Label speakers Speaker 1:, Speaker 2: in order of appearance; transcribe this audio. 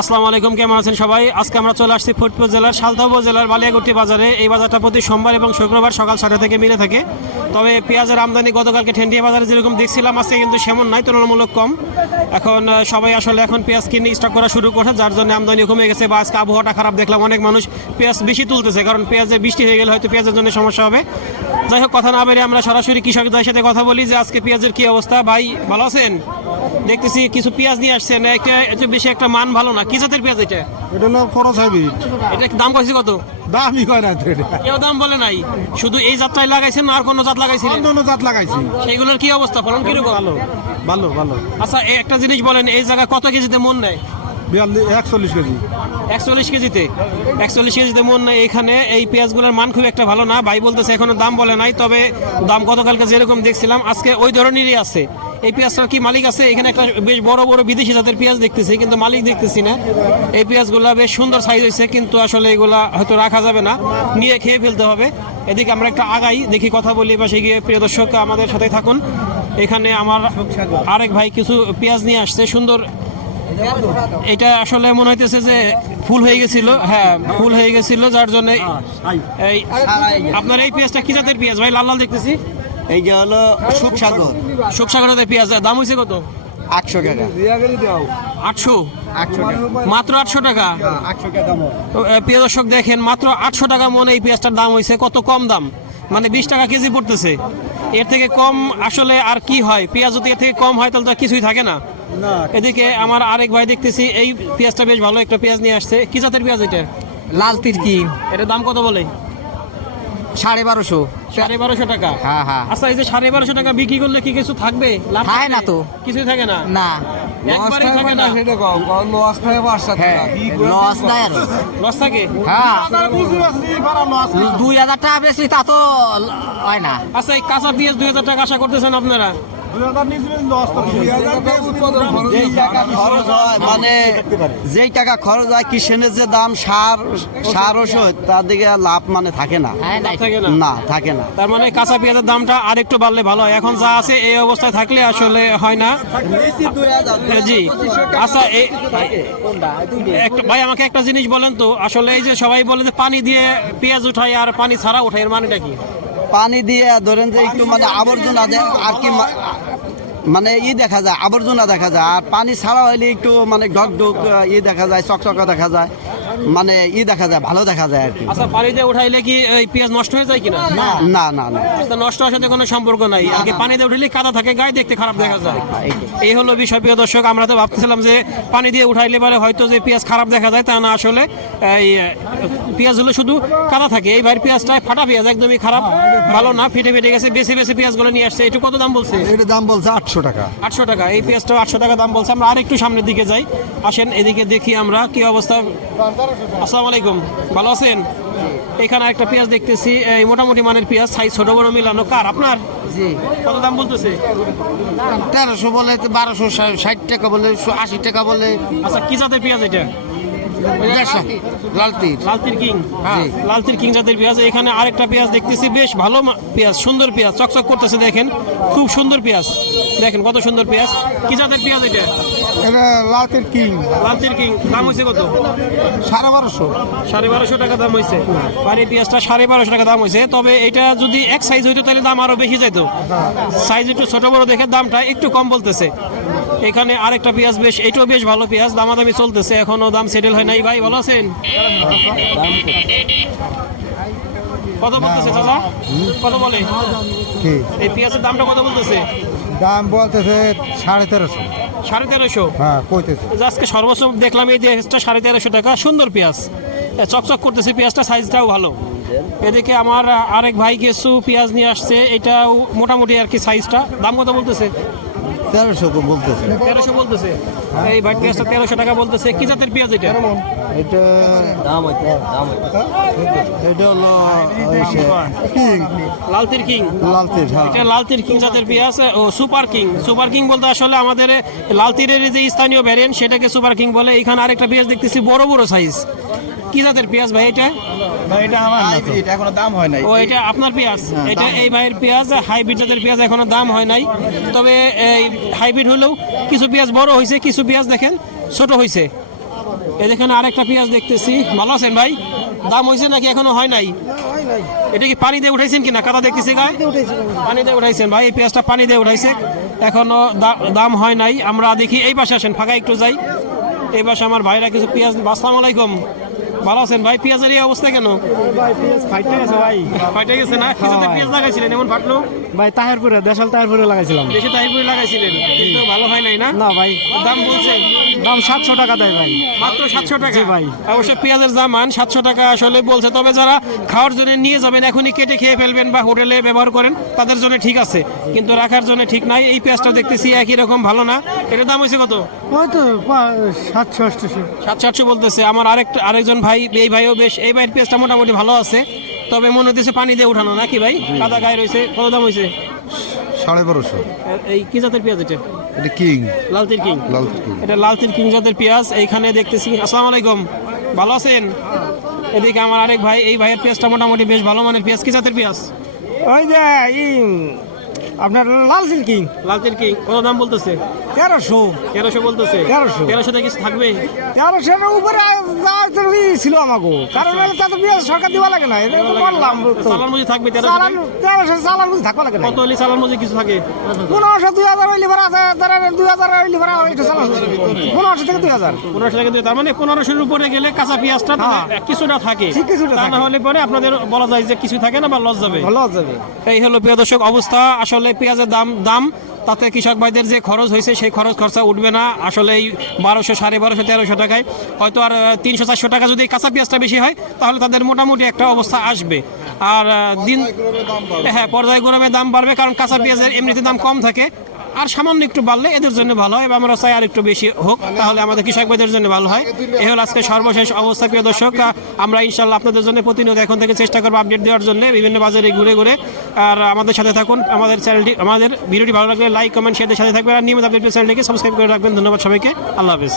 Speaker 1: আসসালামু আলাইকুম, কেমন আছেন সবাই? আজকে আমরা চলে আসছি ফরিদপুর জেলার সালতা উপজেলার বালিয়াগুটি বাজারে। এই বাজারটা প্রতি সোমবার এবং শুক্রবার সকাল ছটা থেকে মিলে থাকে। তবে পেঁয়াজের আমদানি গতকালকে ঠেন্টিয়া বাজারে যেরকম দেখছিলাম, আজকে কিন্তু সেমন নয় তুলনামূলক কম। এখন সবাই আসলে এখন পেঁয়াজ কিনে স্টক করা শুরু করে যার জন্য আমদানি কমে গেছে বা আজকে আবহাওয়াটা খারাপ দেখলাম। অনেক মানুষ পেঁয়াজ বেশি তুলতেছে, কারণ পেঁয়াজে বৃষ্টি হয়ে গেলে হয়তো পেঁয়াজের জন্য সমস্যা হবে। যাই হোক, কথা না বেরিয়ে আমরা সরাসরি কৃষকদের সাথে কথা বলি যে, আজকে পেঁয়াজের কি অবস্থা? ভাই, ভালো আছেন? দেখতেছি কিছু পেঁয়াজ নিয়ে আসছেন একটা একটু বেশি একটা মান ভালো না। কি জাতের পেঁয়াজ এটা?
Speaker 2: এটা হলো খরচ হাইব্রিড।
Speaker 1: এটা দাম কইছে কত?
Speaker 2: দামই কয় না তো এটা।
Speaker 1: কেউ দাম বলে নাই। শুধু এই জাতটাই লাগাইছেন আর কোনো জাত লাগাইছিলেন?
Speaker 2: অন্য জাত লাগাইছি।
Speaker 1: সেগুলোর কি অবস্থা? ফলন কীরকম
Speaker 2: ভালো ভালো ভালো।
Speaker 1: আচ্ছা এই একটা জিনিস বলেন এই জায়গায় কত কেজিতে মন নেয়?
Speaker 2: একচল্লিশ কেজি।
Speaker 1: একচল্লিশ কেজিতে? একচল্লিশ কেজিতে মন নেয় এখানে। এই পেঁয়াজগুলোর মান খুব একটা ভালো না। ভাই বলতেছে এখনও দাম বলে নাই তবে দাম গতকালকে যেরকম দেখছিলাম আজকে ওই ধরনেরই আছে। এই পেঁয়াজটার কি মালিক আছে? এখানে একটা বেশ বড় বড় বিদেশি জাতের পেঁয়াজ দেখতেছি, কিন্তু মালিক দেখতেছি না। এই পেঁয়াজগুলো বেশ সুন্দর সাইজ হয়েছে, কিন্তু আসলে এগুলা হয়তো রাখা যাবে না। নিয়ে খেয়ে ফেলতে হবে। এদিকে আমরা একটা আগাই, দেখি কথা বলি, পাশে গিয়ে প্রিয় দর্শক আমাদের সাথে থাকুন। এখানে আমার আরেক ভাই কিছু পেঁয়াজ নিয়ে আসছে, সুন্দর। এটা আসলে মনে হইতেছে যে ফুল হয়ে গেছিল হ্যাঁ ফুল হয়ে গেছিল, যার জন্য আপনার এই পেঁয়াজটা কি জাতের পেঁয়াজ? ভাই, লাল লাল দেখতেছি।
Speaker 3: এই যে হলো সুখসাগর
Speaker 1: শুকসাগরের পেঁয়াজ দাম হয়েছে কত?
Speaker 3: আটশো টাকা।
Speaker 1: আটশো? মাত্র আটশো টাকা?
Speaker 3: মন
Speaker 1: প্রিয় দর্শক দেখেন মাত্র আটশো টাকা মনে এই পেঁয়াজটার দাম হয়েছে কত কম দাম? মানে বিশ টাকা কেজি পড়তেছে। এর থেকে কম আসলে আর কি হয়? পেঁয়াজ যদি এর থেকে কম হয় তাহলে তো কিছুই থাকে না। এদিকে আমার আরেক ভাই দেখতেছি এই পেঁয়াজটা বেশ ভালো একটা পেঁয়াজ নিয়ে আসছে। কি জাতের পেঁয়াজ এটা?
Speaker 3: লাল তিরকি।
Speaker 1: এটার দাম কত বলে?
Speaker 3: সাড়ে বারোশো।
Speaker 1: সাড়ে বারোশো টাকা?
Speaker 3: হ্যাঁ হ্যাঁ।
Speaker 1: আচ্ছা এই যে সাড়ে বারোশো টাকা বিক্রি করলে কি কিছু থাকবে? লাভ
Speaker 3: থাকে না তো।
Speaker 1: কিছু থাকে না?
Speaker 3: না।
Speaker 1: থাকে না
Speaker 3: হ্যাঁ লস নাই আরও।
Speaker 1: লস থাকে?
Speaker 3: হ্যাঁ। দুই হাজার টাকা বেশি তা তো হয় না।
Speaker 1: আচ্ছা এই কাঁচা দিয়ে দুই হাজার টাকা আশা করতেছেন আপনারা?
Speaker 4: যেই টাকা খরচ হয় মানে টাকা খরচ হয় কিষেনের যে দাম সার সার ওষুধ তার দিকে লাভ মানে থাকে না।
Speaker 3: হ্যাঁ
Speaker 1: থাকে না।
Speaker 4: না থাকে না।
Speaker 1: তার মানে কাঁচা পেঁয়াজের দামটা আর একটু বাড়লে ভালো হয়। এখন যা আছে এই অবস্থায় থাকলে আসলে হয় না। জি। আচ্ছা একটা ভাই আমাকে একটা জিনিস বলেন তো। আসলে এই যে সবাই বলে যে পানি দিয়ে পেঁয়াজ উঠায় আর পানি ছাড়া উঠায় এর মানেটা কি?
Speaker 4: পানি দিয়ে ধরেন যে একটু মানে আবর্জনা আর কি মানে ই দেখা যায়, আবর্জনা দেখা যায়, আর পানি ছাড়া হইলে একটু মানে ঢক ঢক ই দেখা যায়, চকচকা দেখা যায়। মানে ই দেখা যায় ভালো দেখা যায় আর কি।
Speaker 1: আচ্ছা পানি দিয়ে উঠাইলে কি এই পেঁয়াজ নষ্ট হয়ে যায় কিনা?
Speaker 4: না না না
Speaker 1: আচ্ছা, নষ্ট হওয়ার সাথে কোনো সম্পর্ক নাই। আগে পানি দিয়ে উঠাইলে কাদা থাকে গায়ে দেখতে খারাপ দেখা যায়। এই হলো বিষয় প্রিয় দর্শক আমরা তো ভাবতেছিলাম যে পানি দিয়ে উঠাইলে পারে হয়তো যে পেঁয়াজ খারাপ দেখা যায় তা না আসলে এই পেঁয়াজ হলে শুধু কাদা থাকে। এই ভাইয়ের পেঁয়াজটা ফাটা পেঁয়াজ একদমই খারাপ ভালো না ফেটে ফেটে গেছে বেছে বেছে পেঁয়াজগুলো নিয়ে আসছে। একটু কত দাম বলছে?
Speaker 2: এটা দাম বলছে আটশো টাকা।
Speaker 1: আটশো টাকা। এই পেঁয়াজটা আটশো টাকা দাম বলছে। আমরা আর একটু সামনের দিকে যাই। আসেন এদিকে দেখি আমরা কি অবস্থা। আসসালামু আলাইকুম। ভালো আছেন? এখানে একটা পেঁয়াজ দেখতেছি। এই মোটামুটি মানের পেঁয়াজ সাইজ ছোট বড় মিলানো। কার? আপনার?
Speaker 3: জি।
Speaker 1: কত দাম বলতেছে?
Speaker 3: তেরোশো বলে বারোশো ষাট টাকা বলে আশি টাকা বলে।
Speaker 1: আচ্ছা কি জাতের পেঁয়াজ এটা?
Speaker 3: দেড়শো
Speaker 1: লালতির কিং।
Speaker 3: হ্যাঁ।
Speaker 1: লালতির কিং জাতের পেঁয়াজ। এখানে আরেকটা পেঁয়াজ দেখতেছি। বেশ ভালো পেঁয়াজ সুন্দর পেঁয়াজ। চকচক করতেছে দেখেন। খুব সুন্দর পেঁয়াজ। দেখেন কত সুন্দর পেঁয়াজ। কি জাতের পেঁয়াজ এটা?
Speaker 2: এটা লাতের কিং।
Speaker 1: লালতির কিং। দাম হয়েছে কত?
Speaker 2: সাড়ে বারোশো।
Speaker 1: সাড়ে বারোশো টাকা দাম হয়েছে। আর এই পেঁয়াজটা সাড়ে বারোশো টাকা দাম হয়েছে। তবে এটা যদি এক সাইজ হইতো তাহলে দাম আরও বেশি যেত সাইজ একটু ছোট বড় দেখে দামটা একটু কম বলতেছে। এখানে আরেকটা পেঁয়াজ বেশ এটাও বেশ ভালো পেঁয়াজ দামাদামি চলতেছে এখনও দাম সেটেল হয় নাই। ভাই ভালো আছেন? কত বলতেছে চাচা? কত বলে? এই পেঁয়াজের দামটা কত বলতেছে?
Speaker 2: দাম বলতেছে সাড়ে তেরোশো।
Speaker 1: সাড়ে তেরোশো?
Speaker 2: হ্যাঁ কইতেছে।
Speaker 1: আজকে সর্বোচ্চ দেখলাম এই পেঁয়াজটা সাড়ে তেরোশো টাকা সুন্দর পেঁয়াজ। চকচক করতেছে পেঁয়াজটা সাইজটাও ভালো। এদিকে আমার আরেক ভাই কিছু পেঁয়াজ নিয়ে আসছে এটাও মোটামুটি আর কি সাইজটা। দাম কত বলতেছে?
Speaker 2: তেরোশো বলতেছে।
Speaker 1: তেরোশো বলতেছে। এই ভাই পেঁয়াজটা তেরোশো টাকা বলতেছে। কি জাতের পেঁয়াজ এটা?
Speaker 2: এটা এটা হলো কিং।
Speaker 1: লালতির কিং।
Speaker 2: লালতির হ্যাঁ।
Speaker 1: এটা লালতির কিং জাতের পেঁয়াজ ও সুপার কিং। সুপার কিং বলতে আসলে আমাদের লালতিরের যে স্থানীয় ভ্যারিয়েন্ট সেটাকে সুপার কিং বলে। এখানে আরেকটা পেঁয়াজ দেখতেছি বড় বড় সাইজ কি জাতের পেঁয়াজ ভাই এটা?
Speaker 2: এটা আমার
Speaker 4: এখনও দাম হয় নাই।
Speaker 1: ও এটা আপনার পেঁয়াজ? এটা এই ভাইয়ের পেঁয়াজ হাইব্রিড জাতের পেঁয়াজ এখনও দাম হয় নাই। তবে এই হাইব্রিড হলেও কিছু পেঁয়াজ বড় হয়েছে কিছু পেঁয়াজ দেখেন ছোট হয়েছে। এই দেখেন আরেকটা পেঁয়াজ দেখতেছি। ভালো আছেন ভাই? দাম হয়েছে নাকি এখনও হয় নাই? এটা কি পানি দিয়ে উঠাইছেন কিনা? কাদা দেখতেছি গায়ে পানি দিয়ে উঠাইছেন। ভাই এই পেঁয়াজটা পানি দিয়ে উঠাইছে। এখনও দাম হয় নাই। আমরা দেখি এই পাশে আসেন ফাঁকা একটু যাই। এই পাশে আমার ভাইরা কিছু পেঁয়াজ আসসালামু আলাইকুম। ভালো আছেন ভাই? পেঁয়াজের এই অবস্থা কেন?
Speaker 2: ফাইটে গেছে ভাই।
Speaker 1: ফাইটে গেছে না? কিছুতে পেঁয়াজ লাগাইছিলেন এমন ফাটলো?
Speaker 2: ভাই তাহেরপুরে দেশাল তাহেরপুরে লাগাইছিলাম।
Speaker 1: দেশে টাইপুরি লাগাইছিলেন? কিন্তু ভালো হয় নাই না?
Speaker 2: না ভাই।
Speaker 1: দাম বলছেন
Speaker 2: দাম সাতশো টাকা দেয় ভাই।
Speaker 1: মাত্র সাতশো টাকা?
Speaker 2: ভাই।
Speaker 1: অবশ্য পেঁয়াজের দামান সাতশো টাকা আসলে বলছে। তবে যারা খাওয়ার জন্য নিয়ে যাবেন এখনই কেটে খেয়ে ফেলবেন বা হোটেলে ব্যবহার করেন তাদের জন্য ঠিক আছে। কিন্তু রাখার জন্য ঠিক নাই। এই পেঁয়াজটা দেখতেছি একই রকম ভালো না? এটার দাম হয়েছে কত?
Speaker 2: সাতশো আটশো
Speaker 1: সাতশো আটশো বলতেছে। আমার আরেক আরেকজন ভাই এই ভাইও বেশ এই ভাইয়ের পেঁয়াজটা মোটামুটি ভালো আছে। তবে মনে হচ্ছে পানি দিয়ে উঠানো নাকি ভাই? কাদা গায়ে রয়েছে কত দাম হয়েছে
Speaker 5: সাড়ে বারোশো।
Speaker 1: এই কি জাতের পেঁয়াজ এটা?
Speaker 5: এটা কিং।
Speaker 1: লালতির কিং।
Speaker 5: লাল কিং।
Speaker 1: এটা লালতির কিং জাতের পেঁয়াজ এইখানে দেখতেছি। আসসালামু আলাইকুম ভালো আছেন? এদিকে আমার আরেক ভাই এই ভাইয়ের পেঁয়াজটা মোটামুটি বেশ ভালো মানের পেঁয়াজ কি জাতের পেঁয়াজ?
Speaker 2: ওই যে ই। আপনার লাল সিল্কিং
Speaker 1: লালতির কিং কত দাম বলতেছে?
Speaker 2: তেরোশো।
Speaker 1: তেরোশো বলতেছে?
Speaker 2: 1300
Speaker 1: তেরোশোতে কিছু থাকবে?
Speaker 2: তেরোশোর উপরে তো ছিল আমাকে কারণ তা তো বিয়ে সরকার দিবা লাগে না এটা তো বললাম তো।
Speaker 1: চালান থাকবে তেরোশো
Speaker 2: চালান তেরোশো থাকবা লাগে
Speaker 1: কত হলে চালান মুজি কিছু থাকে?
Speaker 2: পনেরোশো দুই হাজার হইলে ভাড়া দুই হাজার হইলে ভাড়া চালান পনেরোশো থেকে দুই হাজার।
Speaker 1: পনেরোশো টাকা দিয়ে তার মানে পনেরোশোর উপরে গেলে কাঁচা পেঁয়াজটা
Speaker 2: হ্যাঁ।
Speaker 1: কিছুটা থাকে।
Speaker 2: কিছুটা
Speaker 1: তা না হলে পরে আপনাদের বলা যায় যে কিছু থাকে না বা লস যাবে।
Speaker 2: ভালো যাবে।
Speaker 1: এই হলো প্রিয় দর্শক অবস্থা। আসলে পেঁয়াজের দাম দাম তাতে কৃষক ভাইদের যে খরচ হয়েছে সেই খরচ খরচা উঠবে না। আসলে এই বারোশো সাড়ে বারোশো তেরোশো টাকায়। হয়তো আর তিনশো চারশো টাকা যদি কাঁচা পেঁয়াজটা বেশি হয় তাহলে তাদের মোটামুটি একটা অবস্থা আসবে। আর দিন হ্যাঁ পর্যায়ক্রমে দাম বাড়বে কারণ কাঁচা পেঁয়াজের এমনিতে দাম কম থাকে। আর সামান্য একটু বাড়লে এদের জন্য ভালো হয় আমরা চাই আর একটু বেশি হোক, তাহলে আমাদের কৃষক ভাইদের জন্য ভালো হয়। এ হল আজকে সর্বশেষ অবস্থা, প্রিয় দর্শক। আমরা ইনশাল্লাহ আপনাদের জন্য প্রতিনিয়ত এখন থেকে চেষ্টা করব আপডেট দেওয়ার জন্য, বিভিন্ন বাজারে ঘুরে ঘুরে। আর আমাদের সাথে থাকুন, আমাদের চ্যানেলটি আমাদের ভিডিওটি ভালো লাগলে লাইক কমেন্ট শেয়ারের সাথে থাকবেন। আর নিয়মিত আপডেট চ্যানেলটিকে সাবস্ক্রাইব করে রাখবেন। ধন্যবাদ সবাইকে। আল্লাহ হাফিজ।